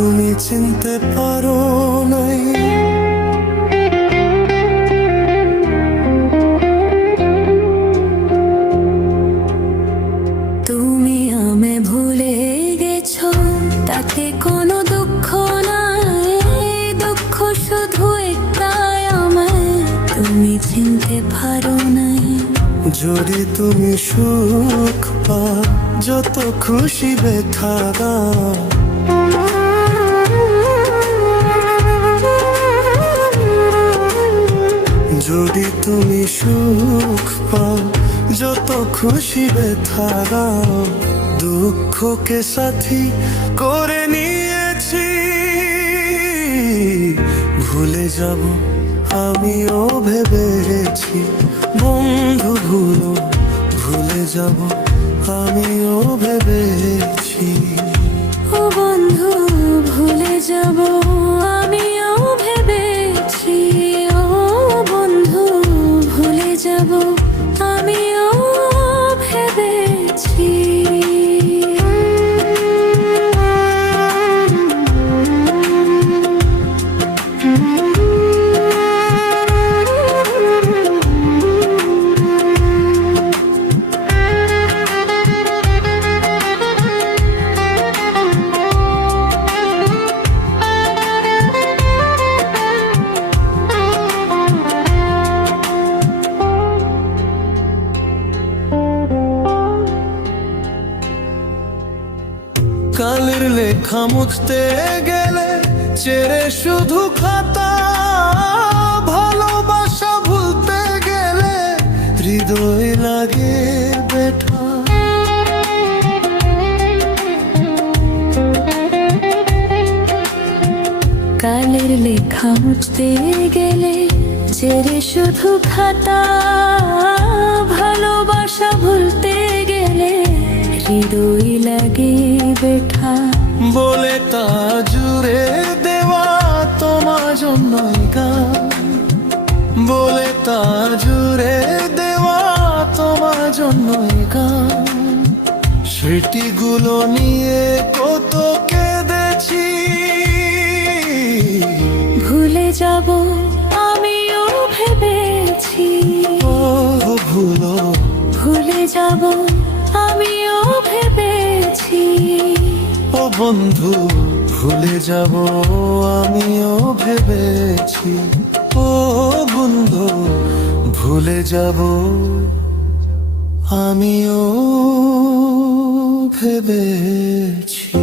তুমি চিনতে পারো নাই। তুমি আমায় ভুলে গেছো, তাতে কোনো দুঃখ নাই। দুঃখ শুধু একটাই, আমায় তুমি চিনতে পারো নাই। যদি তুমি সুখ পাও, যত খুশি ব্যথা দাও, যদি তুমি সুখ পাও, যত খুশি ব্যথা দাও, দুঃখকে সাথী করে নিয়েছি। ভুলে যাব আমিও ভেবেছি, বন্ধু ভুলো, ভুলে যাব আমিও ভেবেছি। ও বন্ধু, ভুলে যাব আমিও ভেবেছি। ও বন্ধু, ভুলে যাব আমিও ভেবেছি। কালের লেখা মুছতে গেলে চেরে শুধু খাতা, ভালোবাসা ভুলতে গেলে হৃদয় লাগে ব্যথা। কালের লেখা মুছতে গেলে চেরে শুধু খাতা, ভালোবাসা ভুলতে গেলে হৃদয় লাগে ব্যথা। বলে তা জুড়ে দেওয়া তোমার জন্যই গান, বলে তা জুড়ে দেওয়া তোমার জন্যই গান। স্মৃতিগুলো নিয়ে কত কেঁদেছি, ভুলে যাব আমিও ভেবেছি। ও ভুলো, ভুলে যাব আমিও ভেবেছি। ও বন্ধু, ভুলে যাব আমিও ভেবেছি। ও বন্ধু, ভুলে যাব আমিও ভেবেছি।